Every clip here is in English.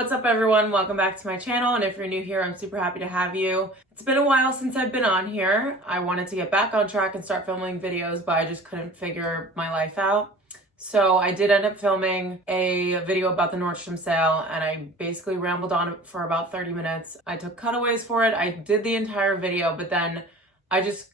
What's up everyone? Welcome back to my channel, and if you're new here, I'm super happy to have you. It's been a while since I've been on here. I wanted to get back on track and start filming videos, but I just couldn't figure my life out. So I did end up filming a video about the Nordstrom sale, and I basically rambled on for about 30 minutes. I took cutaways for it. I did the entire video, but then I just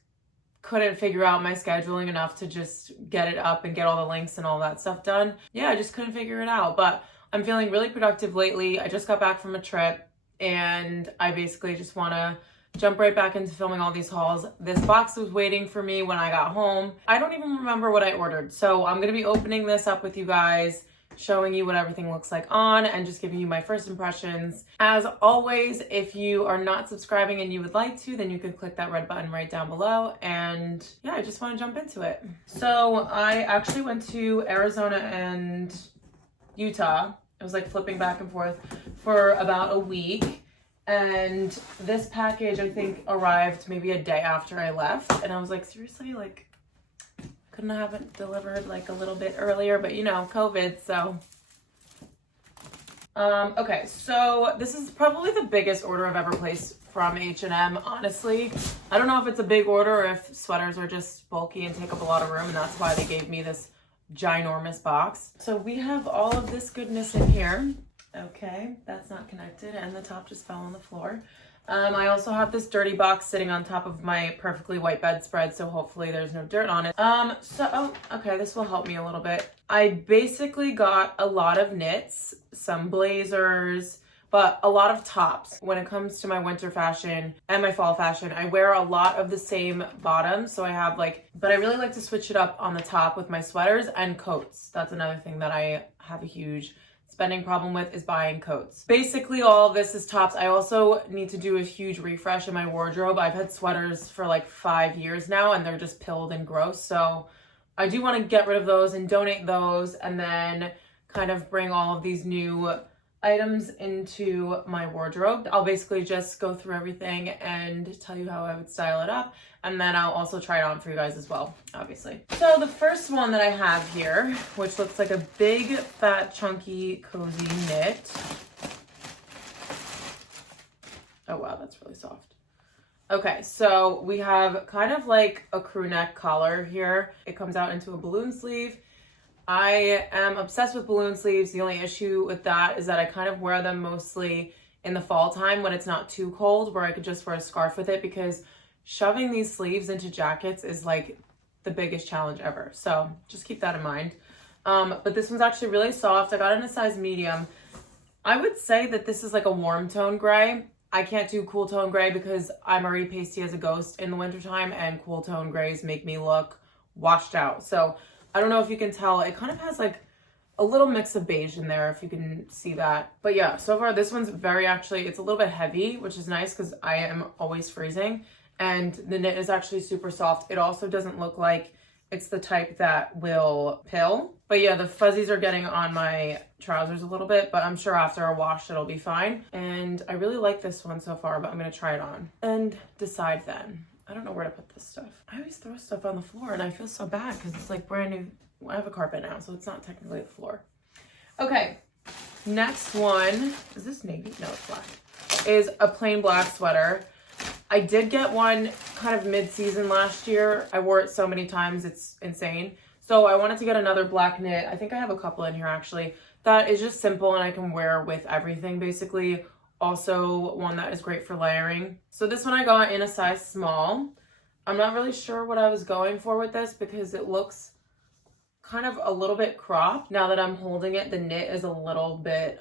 couldn't figure out my scheduling enough to just get it up and get all the links and all that stuff done. Yeah, I just couldn't figure it out, but I'm feeling really productive lately. I just got back from a trip and I basically just want to jump right back into filming all these hauls. This box was waiting for me when I got home. I don't even remember what I ordered. So I'm going to be opening this up with you guys, showing you what everything looks like on and just giving you my first impressions. As always, if you are not subscribing and you would like to, then you can click that red button right down below. And yeah, I just want to jump into it. So I actually went to Arizona and Utah. I was like flipping back and forth for about a week. And this package, I think, arrived maybe a day after I left. And I was like, seriously, like, couldn't I have it delivered like a little bit earlier? But you know, COVID, so. Okay, so this is probably the biggest order I've ever placed from H&M, honestly. I don't know if it's a big order or if sweaters are just bulky and take up a lot of room, and that's why they gave me this ginormous box. So we have all of this goodness in here. Okay, that's not connected, and the top just fell on the floor. I also have this dirty box sitting on top of my perfectly white bedspread, so hopefully there's no dirt on it. Okay, this will help me a little bit. I basically got a lot of knits, some blazers, but a lot of tops. When it comes to my winter fashion and my fall fashion, I wear a lot of the same bottoms. So I have but I really like to switch it up on the top with my sweaters and coats. That's another thing that I have a huge spending problem with, is buying coats. Basically all of this is tops. I also need to do a huge refresh in my wardrobe. I've had sweaters for like 5 years now and they're just pilled and gross. So I do want to get rid of those and donate those, and then kind of bring all of these new items into my wardrobe. I'll basically just go through everything and tell you how I would style it up, and then I'll also try it on for you guys as well, obviously. So the first one that I have here, which looks like a big, fat, chunky, cozy knit. Oh wow, that's really soft. Okay, so we have kind of like a crew neck collar here. It comes out into a balloon sleeve. I am obsessed with balloon sleeves. The only issue with that is that I kind of wear them mostly in the fall time when it's not too cold, where I could just wear a scarf with it, because shoving these sleeves into jackets is like the biggest challenge ever. So just keep that in mind. But this one's actually really soft. I got it in a size medium. I would say that this is like a warm tone gray. I can't do cool tone gray because I'm already pasty as a ghost in the wintertime, and cool tone grays make me look washed out. So I don't know if you can tell, it kind of has like a little mix of beige in there, if you can see that. But yeah, so far this one's it's a little bit heavy, which is nice because I am always freezing. And the knit is actually super soft. It also doesn't look like it's the type that will pill. But yeah, the fuzzies are getting on my trousers a little bit, but I'm sure after a wash it'll be fine. And I really like this one so far, but I'm gonna try it on and decide then. I don't know where to put this stuff. I always throw stuff on the floor and I feel so bad because it's like brand new. I have a carpet now, so it's not technically the floor. Okay, next one, is this navy? No, it's black. Is a plain black sweater. I did get one kind of mid-season last year. I wore it so many times, it's insane. So I wanted to get another black knit. I think I have a couple in here actually. That is just simple and I can wear with everything basically. Also one that is great for layering. So this one I got in a size small. I'm not really sure what I was going for with this because it looks kind of a little bit cropped. Now that I'm holding it, the knit is a little bit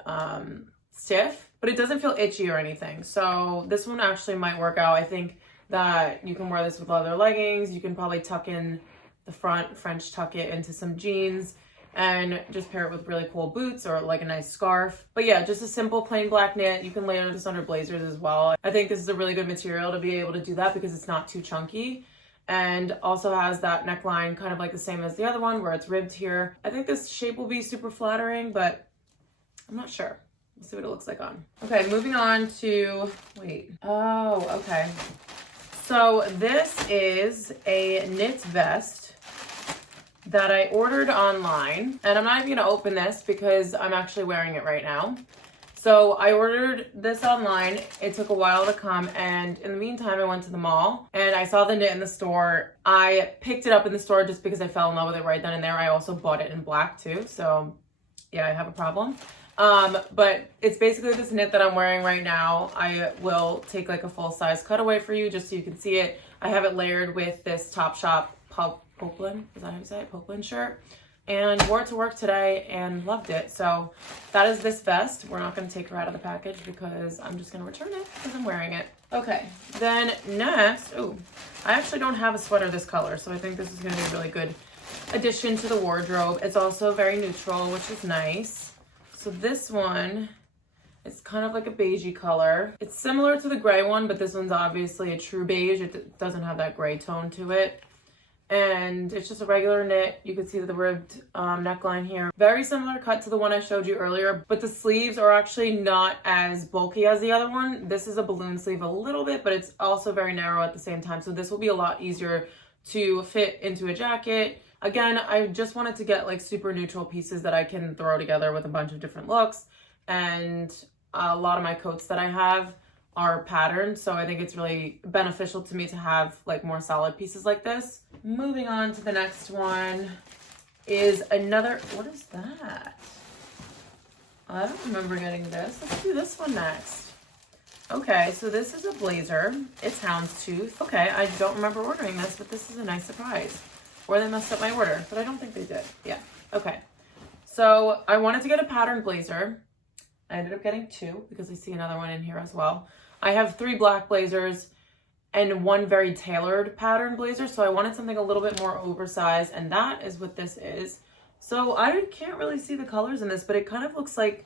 stiff, but it doesn't feel itchy or anything. So this one actually might work out. I think that you can wear this with leather leggings. You can probably tuck in the front, French tuck it into some jeans, and just pair it with really cool boots or like a nice scarf. But yeah, just a simple plain black knit. You can layer this under blazers as well. I think this is a really good material to be able to do that because it's not too chunky, and also has that neckline kind of like the same as the other one where it's ribbed here. I think this shape will be super flattering, but I'm not sure. Let's see what it looks like on. Okay, moving on to, okay. So this is a knit vest that I ordered online, and I'm not even gonna open this because I'm actually wearing it right now. So I ordered this online. It took a while to come, and in the meantime, I went to the mall and I saw the knit in the store. I picked it up in the store just because I fell in love with it right then and there. I also bought it in black too, so yeah, I have a problem. But it's basically this knit that I'm wearing right now. I will take like a full size cutaway for you just so you can see it. I have it layered with this Topshop poplin, is that how you say it? Poplin shirt. And wore it to work today and loved it. So that is this vest. We're not going to take her out of the package because I'm just going to return it because I'm wearing it. Okay, then next, I actually don't have a sweater this color, so I think this is going to be a really good addition to the wardrobe. It's also very neutral, which is nice. So this one, it's kind of like a beigey color. It's similar to the gray one, but this one's obviously a true beige. It doesn't have that gray tone to it. And it's just a regular knit. You can see the ribbed neckline here. Very similar cut to the one I showed you earlier, but the sleeves are actually not as bulky as the other one. This is a balloon sleeve a little bit, but it's also very narrow at the same time. So this will be a lot easier to fit into a jacket. Again, I just wanted to get like super neutral pieces that I can throw together with a bunch of different looks. And a lot of my coats that I have are patterned, so I think it's really beneficial to me to have like more solid pieces like this. Moving on to the next one is another, what is that? I don't remember getting this. Let's do this one next. Okay, so this is a blazer. It's houndstooth. Okay, I don't remember ordering this, but this is a nice surprise. Or they messed up my order, but I don't think they did. Yeah, okay. So I wanted to get a patterned blazer. I ended up getting two because I see another one in here as well. I have 3 black blazers and 1 very tailored pattern blazer. So I wanted something a little bit more oversized, and that is what this is. So I can't really see the colors in this, but it kind of looks like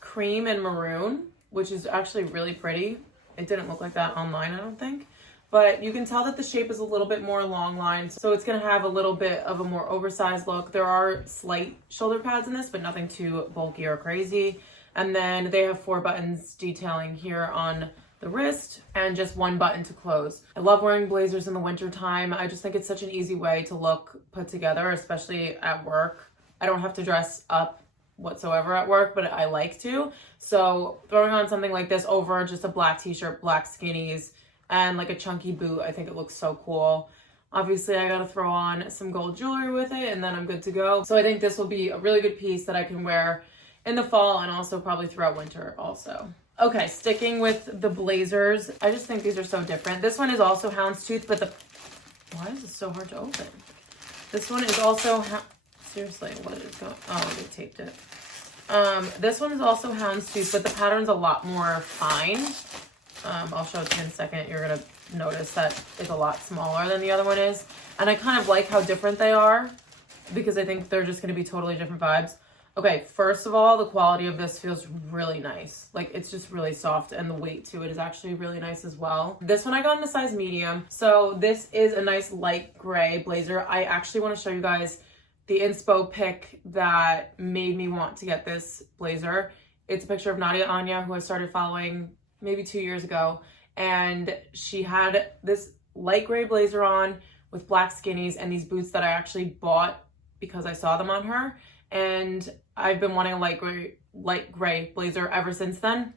cream and maroon, which is actually really pretty. It didn't look like that online, I don't think. But you can tell that the shape is a little bit more long line. So it's gonna have a little bit of a more oversized look. There are slight shoulder pads in this, but nothing too bulky or crazy. And then they have 4 buttons detailing here on the wrist and just 1 button to close. I love wearing blazers in the winter time. I just think it's such an easy way to look put together, especially at work. I don't have to dress up whatsoever at work, but I like to. So throwing on something like this over just a black t-shirt, black skinnies, and like a chunky boot, I think it looks so cool. Obviously, I gotta throw on some gold jewelry with it and then I'm good to go. So I think this will be a really good piece that I can wear in the fall and also probably throughout winter also. Okay, sticking with the blazers. I just think these are so different. This one is also houndstooth, but why is it so hard to open? This one is also, seriously, what is going, oh, they taped it. This one is also houndstooth, but the pattern's a lot more fine. I'll show it to you in a second. You're gonna notice that it's a lot smaller than the other one is. And I kind of like how different they are because I think they're just gonna be totally different vibes. Okay, first of all, the quality of this feels really nice. Like, it's just really soft, and the weight to it is actually really nice as well. This one I got in the size medium. So this is a nice light gray blazer. I actually want to show you guys the inspo pic that made me want to get this blazer. It's a picture of Nadia Anya, who I started following maybe 2 years ago. And she had this light gray blazer on with black skinnies and these boots that I actually bought because I saw them on her. And I've been wanting a light gray blazer ever since then.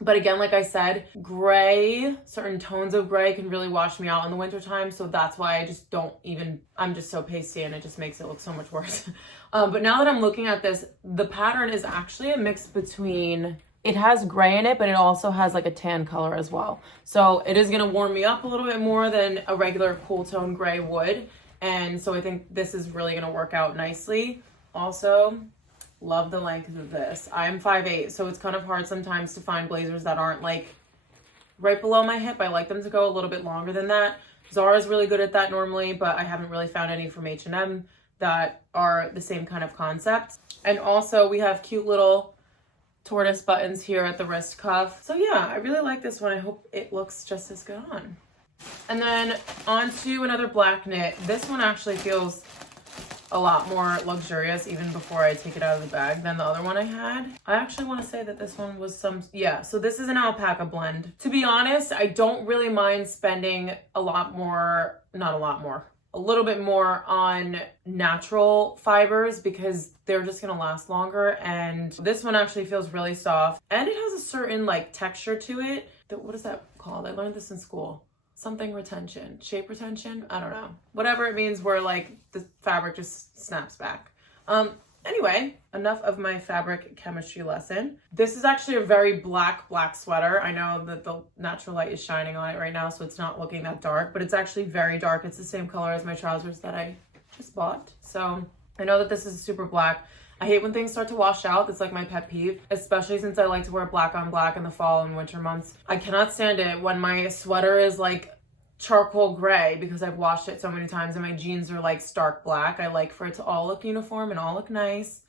But again, like I said, gray, certain tones of gray can really wash me out in the wintertime. So that's why I just I'm just so pasty and it just makes it look so much worse. But now that I'm looking at this, the pattern is actually a mix between, it has gray in it, but it also has like a tan color as well. So it is gonna warm me up a little bit more than a regular cool tone gray would. And so I think this is really gonna work out nicely. Also, love the length of this. I'm 5'8", so it's kind of hard sometimes to find blazers that aren't like right below my hip. I like them to go a little bit longer than that. Zara's really good at that normally, but I haven't really found any from H&M that are the same kind of concept. And also we have cute little tortoise buttons here at the wrist cuff. So yeah, I really like this one. I hope it looks just as good on. And then on to another black knit. This one actually feels a lot more luxurious even before I take it out of the bag than the other one I had. I actually want to say that this one was so this is an alpaca blend. To be honest, I don't really mind spending not a lot more, a little bit more on natural fibers because they're just gonna last longer. And this one actually feels really soft and it has a certain like texture to it. What is that called? I learned this in school. Something retention, shape retention. I don't know. Whatever it means where like the fabric just snaps back. Anyway, enough of my fabric chemistry lesson. This is actually a very black sweater. I know that the natural light is shining on it right now, so it's not looking that dark, but it's actually very dark. It's the same color as my trousers that I just bought. So I know that this is super black. I hate when things start to wash out. That's like my pet peeve, especially since I like to wear black on black in the fall and winter months. I cannot stand it when my sweater is like charcoal gray because I've washed it so many times and my jeans are like stark black. I like for it to all look uniform and all look nice,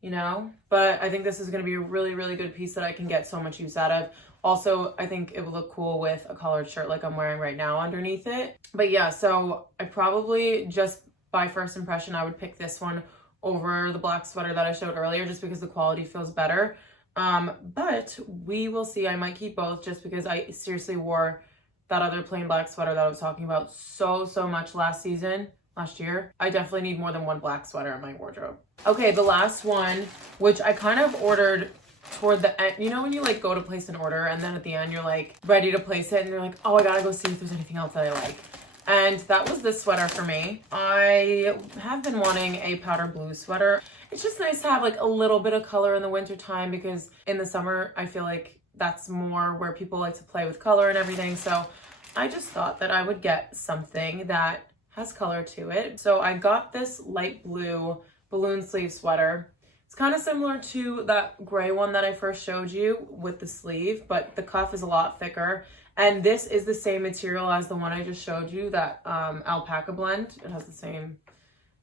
you know? But I think this is gonna be a really, really good piece that I can get so much use out of. Also, I think it would look cool with a collared shirt like I'm wearing right now underneath it. But yeah, so I probably just by first impression, I would pick this one over the black sweater that I showed earlier just because the quality feels better. But we will see. I might keep both just because I seriously wore that other plain black sweater that I was talking about so much last year. I definitely need more than one black sweater in my wardrobe. Okay, the last one, which I kind of ordered toward the end. You know when you like go to place an order and then at the end you're like ready to place it and you're like, oh, I gotta go see if there's anything else that I like. And that was this sweater for me. I have been wanting a powder blue sweater. It's just nice to have like a little bit of color in the winter time because in the summer, I feel like that's more where people like to play with color and everything. So I just thought that I would get something that has color to it. So I got this light blue balloon sleeve sweater. It's kind of similar to that gray one that I first showed you with the sleeve, but the cuff is a lot thicker. And this is the same material as the one I just showed you, that alpaca blend. It has the same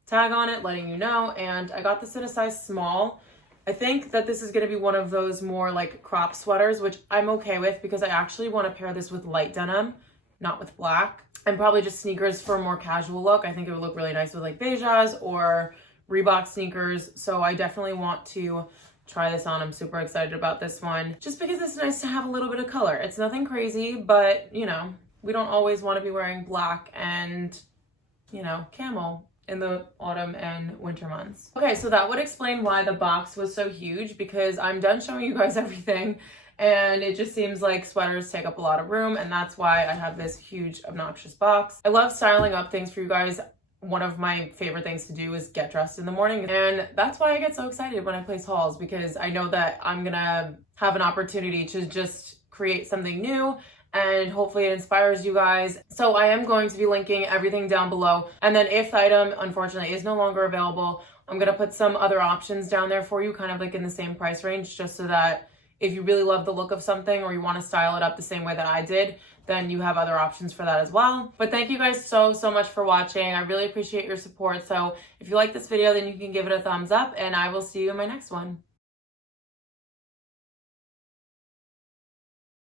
tag on it, letting you know. And I got this in a size small. I think that this is going to be one of those more like crop sweaters, which I'm okay with because I actually want to pair this with light denim, not with black. And probably just sneakers for a more casual look. I think it would look really nice with like beiges or Reebok sneakers. So I definitely want to try this on. I'm super excited about this one just because it's nice to have a little bit of color. It's nothing crazy, but you know, we don't always want to be wearing black and, you know, camel in the autumn and winter months. Okay, so that would explain why the box was so huge because I'm done showing you guys everything and it just seems like sweaters take up a lot of room and that's why I have this huge obnoxious box. I love styling up things for you guys. One of my favorite things to do is get dressed in the morning. And that's why I get so excited when I place hauls because I know that I'm gonna have an opportunity to just create something new and hopefully it inspires you guys. So I am going to be linking everything down below. And then if the item, unfortunately, is no longer available, I'm gonna put some other options down there for you, kind of like in the same price range, just so that if you really love the look of something or you wanna style it up the same way that I did, then you have other options for that as well. But thank you guys so much for watching. I really appreciate your support. So if you like this video, then you can give it a thumbs up and I will see you in my next one.